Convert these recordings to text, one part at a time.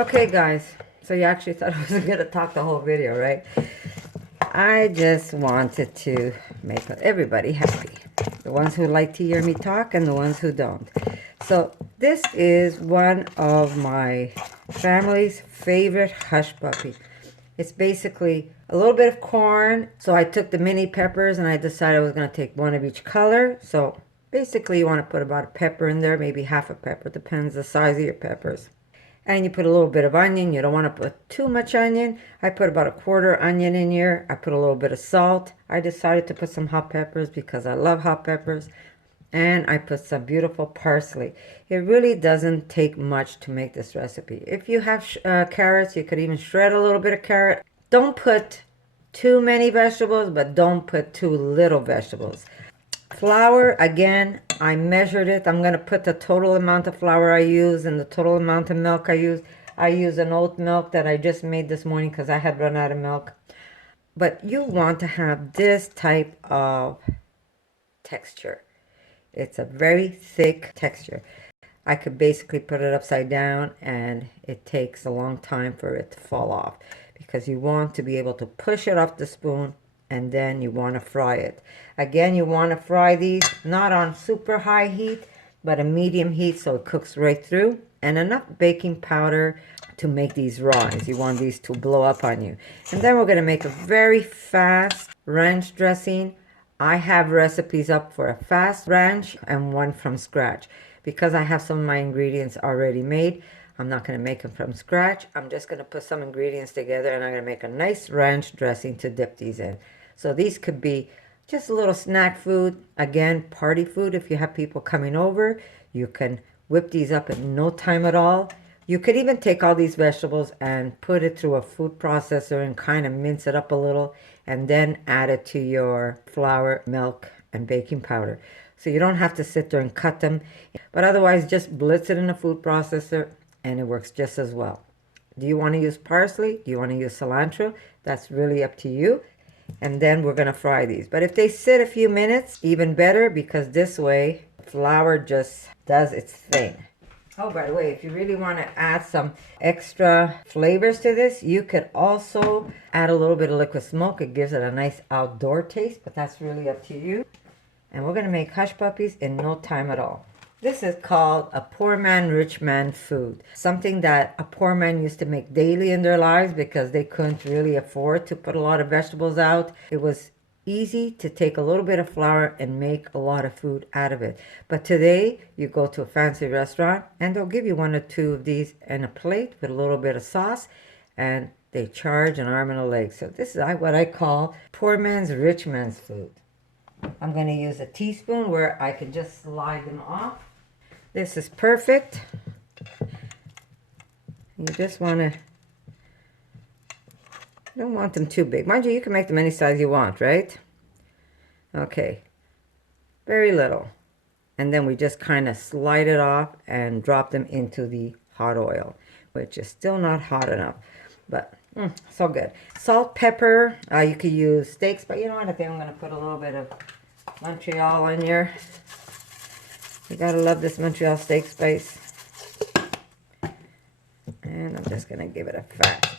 Okay, guys. So you actually thought I wasn't going to talk the whole video, right? I just wanted to make everybody happy. The ones who like to hear me talk and the ones who don't. So this is one of my family's favorite hush puppy. It's basically a little bit of corn. So I took the mini peppers and I decided I was going to take one of each color. So basically you want to put about a pepper in there, maybe half a pepper. Depends the size of your peppers. And you put a little bit of onion. You don't want to put too much onion. I put about a quarter onion in here. I put a little bit of salt. I decided to put some hot peppers because I love hot peppers. And I put some beautiful parsley. It really doesn't take much to make this recipe. If you have carrots, you could even shred a little bit of carrot. Don't put too many vegetables, but don't put too little vegetables. Flour, again, I measured it. I'm going to put the total amount of flour I use and the total amount of milk I use. I use an oat milk that I just made this morning because I had run out of milk. But you want to have this type of texture. It's a very thick texture. I could basically put it upside down and it takes a long time for it to fall off because you want to be able to push it off the spoon and then you want to fry it. Again, you want to fry these not on super high heat, but a medium heat so it cooks right through, and enough baking powder to make these rise. You want these to blow up on you. And then we're going to make a very fast ranch dressing. I have recipes up for a fast ranch and one from scratch. Because I have some of my ingredients already made, I'm not going to make them from scratch. I'm just going to put some ingredients together and I'm going to make a nice ranch dressing to dip these in. So these could be just a little snack food. Again, party food. If you have people coming over, you can whip these up in no time at all. You could even take all these vegetables and put it through a food processor and kind of mince it up a little and then add it to your flour, milk, and baking powder. So you don't have to sit there and cut them. But otherwise, just blitz it in a food processor and it works just as well. Do you want to use parsley? Do you want to use cilantro? That's really up to you. And then we're going to fry these. But if they sit a few minutes, even better, because this way flour just does its thing. Oh, by the way, if you really want to add some extra flavors to this, you could also add a little bit of liquid smoke. It gives it a nice outdoor taste, but that's really up to you. And we're going to make hush puppies in no time at all. This is called a poor man, rich man food. Something that a poor man used to make daily in their lives because they couldn't really afford to put a lot of vegetables out. It was easy to take a little bit of flour and make a lot of food out of it. But today, you go to a fancy restaurant and they'll give you one or two of these in a plate with a little bit of sauce, and they charge an arm and a leg. So this is what I call poor man's, rich man's food. I'm going to use a teaspoon where I can just slide them off. This is perfect. You just want to, you don't want them too big. Mind you, you can make them any size you want, right? Okay. Very little. And then we just kind of slide it off and drop them into the hot oil, which is still not hot enough. But so good. Salt, pepper. You could use steaks, but you know what? I think I'm going to put a little bit of Montreal in here. You gotta love this Montreal steak spice. And I'm just gonna give it a fast.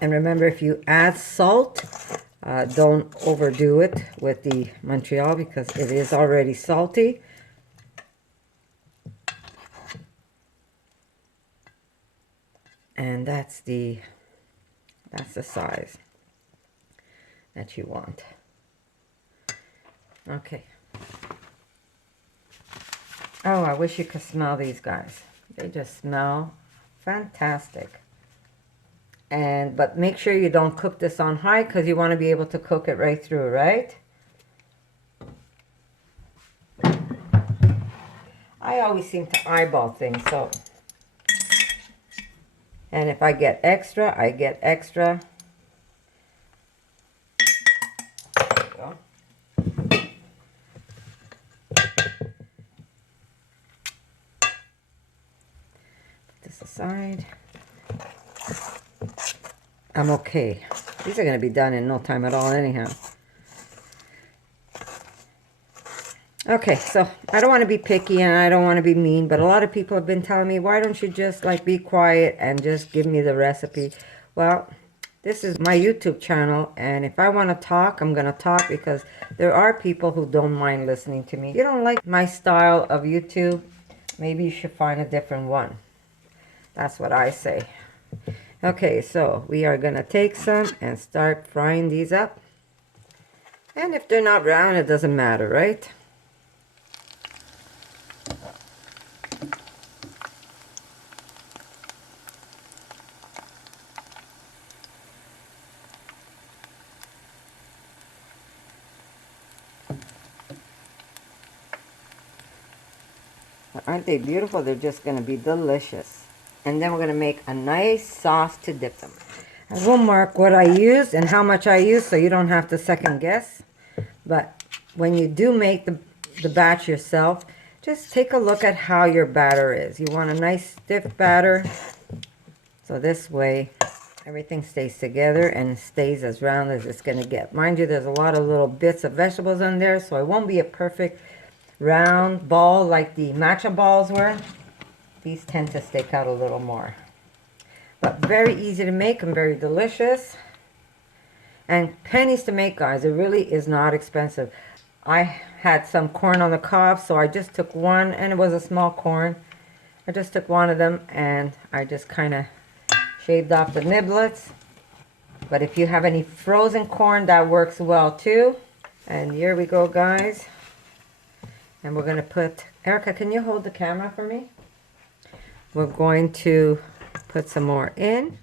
And remember, if you add salt, don't overdo it with the Montreal because it is already salty. And that's the size that you want. Okay. Oh, I wish you could smell these guys. They just smell fantastic. But make sure you don't cook this on high because you want to be able to cook it right through, right? I always seem to eyeball things, so. And if I get extra, I get extra. Aside. I'm okay. These are going to be done in no time at all anyhow. Okay, so I don't want to be picky and I don't want to be mean, but a lot of people have been telling me, why don't you just like be quiet and just give me the recipe? Well, this is my YouTube channel, and if I want to talk, I'm going to talk, because there are people who don't mind listening to me. If you don't like my style of YouTube, maybe you should find a different one. That's what I say. Okay, so we are going to take some and start frying these up. And if they're not round, it doesn't matter, right? Aren't they beautiful? They're just going to be delicious. And then we're going to make a nice sauce to dip them. I will mark what I use and how much I use so you don't have to second guess. But when you do make the batch yourself, just take a look at how your batter is. You want a nice stiff batter, so this way everything stays together and stays as round as it's going to get. Mind you, there's a lot of little bits of vegetables on there, so it won't be a perfect round ball like the matcha balls were. These tend to stick out a little more. But very easy to make and very delicious. And pennies to make, guys. It really is not expensive. I had some corn on the cob, so I just took one, and it was a small corn. I just took one of them, and I just kind of shaved off the niblets. But if you have any frozen corn, that works well too. And here we go, guys. And we're going to put... Erica, can you hold the camera for me? We're going to put some more in.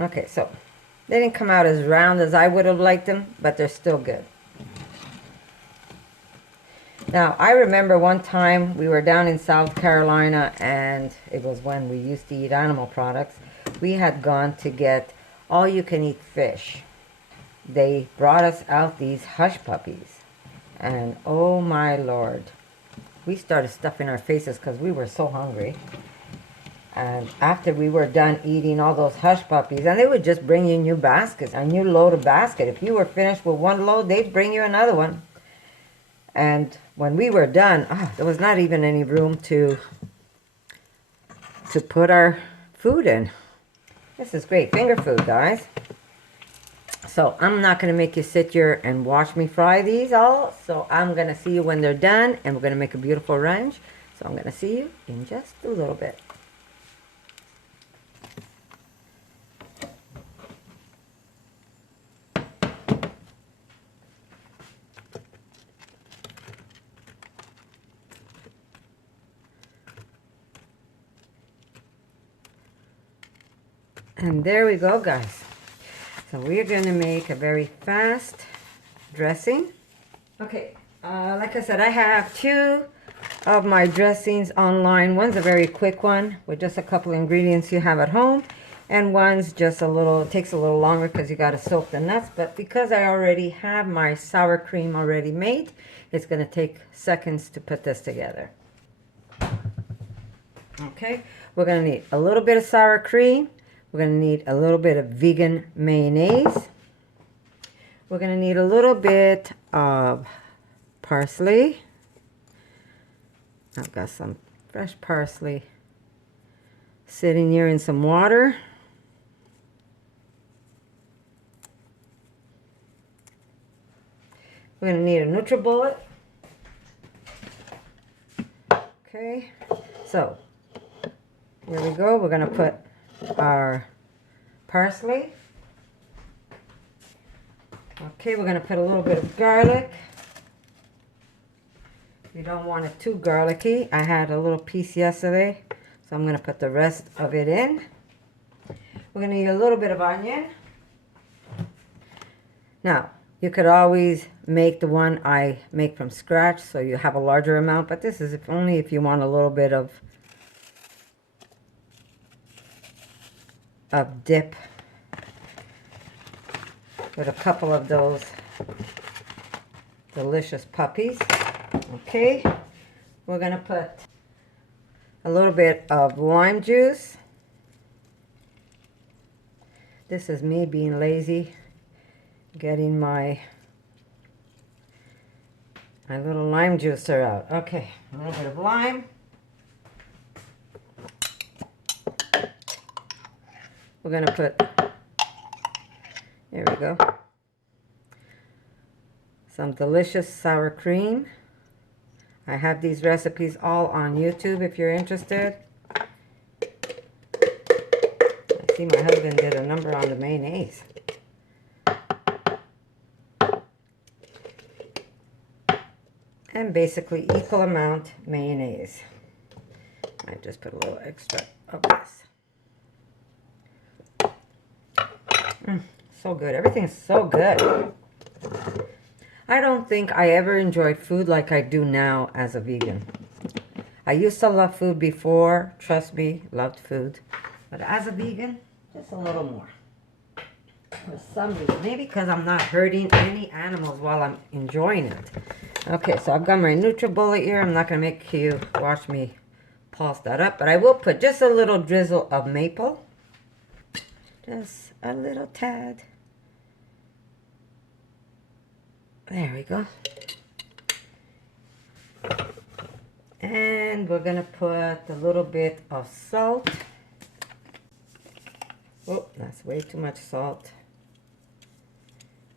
Okay, so they didn't come out as round as I would have liked them, but they're still good. Now, I remember one time we were down in South Carolina, and it was when we used to eat animal products. We had gone to get all-you-can-eat fish. They brought us out these hush puppies, and oh my Lord, we started stuffing our faces because we were so hungry. And after we were done eating all those hush puppies, and they would just bring you new baskets, a new load of basket. If you were finished with one load, they'd bring you another one. And when we were done, there was not even any room to put our food in. This is great finger food, guys. So I'm not going to make you sit here and watch me fry these all. So I'm going to see you when they're done, and we're going to make a beautiful ranch. So I'm going to see you in just a little bit. And there we go, guys. So we're going to make a very fast dressing. Okay, like I said, I have two of my dressings online. One's a very quick one with just a couple ingredients you have at home. And one's just a little, it takes a little longer because you got to soak the nuts. But because I already have my sour cream already made, it's going to take seconds to put this together. Okay, we're going to need a little bit of sour cream. We're going to need a little bit of vegan mayonnaise. We're going to need a little bit of parsley. I've got some fresh parsley sitting here in some water. We're going to need a NutriBullet. Okay, so here we go. We're going to put our parsley. Okay, we're going to put a little bit of garlic. You don't want it too garlicky. I had a little piece yesterday, so I'm going to put the rest of it in. We're going to need a little bit of onion. Now, you could always make the one I make from scratch, so you have a larger amount, but this is only if you want a little bit of dip with a couple of those delicious puppies. Okay, we're gonna put a little bit of lime juice. This is me being lazy, getting my little lime juicer out. Okay, a little bit of lime. We're gonna put, there we go, some delicious sour cream. I have these recipes all on YouTube if you're interested. I see my husband did a number on the mayonnaise. And basically equal amount mayonnaise. I just put a little extra of this. So good. Everything's so good. I don't think I ever enjoyed food like I do now as a vegan. I used to love food before, trust me, loved food. But as a vegan, just a little more. For some reason, maybe because I'm not hurting any animals while I'm enjoying it. Okay, so I've got my NutriBullet here. I'm not going to make you watch me pulse that up, but I will put just a little drizzle of maple. Just a little tad. There we go. And we're going to put a little bit of salt. Oh, that's way too much salt.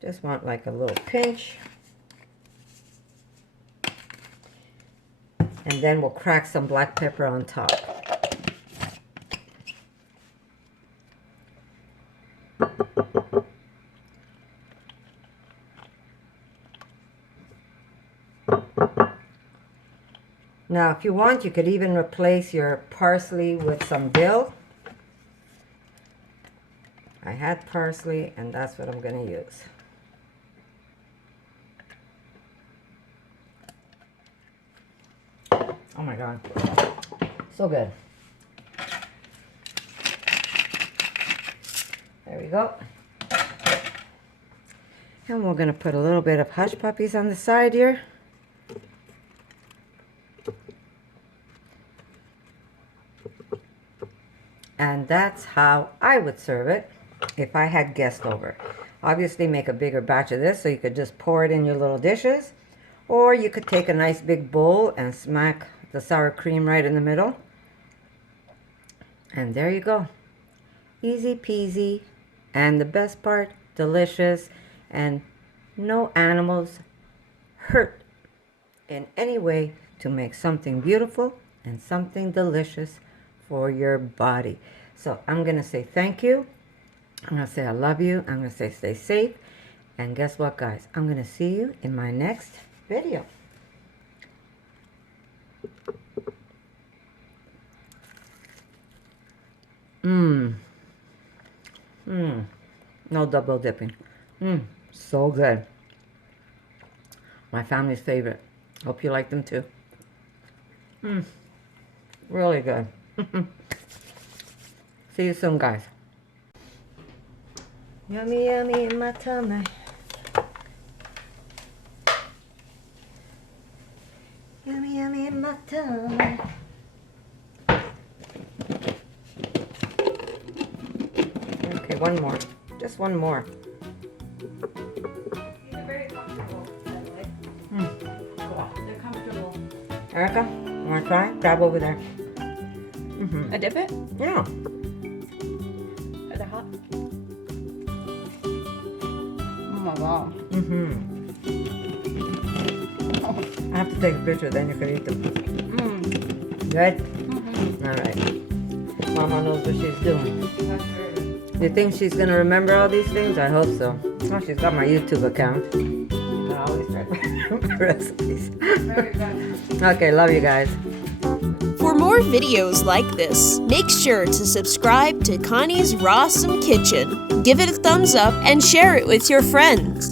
Just want like a little pinch. And then we'll crack some black pepper on top. Now, if you want, you could even replace your parsley with some dill. I had parsley, and that's what I'm going to use. Oh my God, so good. There we go. And we're going to put a little bit of hush puppies on the side here. And that's how I would serve it if I had guests over. Obviously make a bigger batch of this so you could just pour it in your little dishes. Or you could take a nice big bowl and smack the sour cream right in the middle. And there you go. Easy peasy. And the best part, delicious. And no animals hurt in any way to make something beautiful and something delicious for your body. So I'm going to say thank you. I'm going to say I love you. I'm going to say stay safe. And guess what, guys? I'm going to see you in my next video. No double dipping. So good. My family's favorite. Hope you like them too. Really good. See you soon, guys. Yummy, yummy in my tummy. Yummy, yummy in my tummy. Okay, one more. Just one more. These are very comfortable, by the way. Cool. They're comfortable. Erica, you want to try? Grab over there. A dip it? Yeah. Are they hot? Oh my God. I have to take a picture, then you can eat them. Good? All right. Mama knows what she's doing. You think she's going to remember all these things? I hope so. Oh, she's got my YouTube account. I always try. recipes. Very good. Okay, love you guys. For more videos like this, make sure to subscribe to Connie's RAWsome Kitchen, give it a thumbs up, and share it with your friends.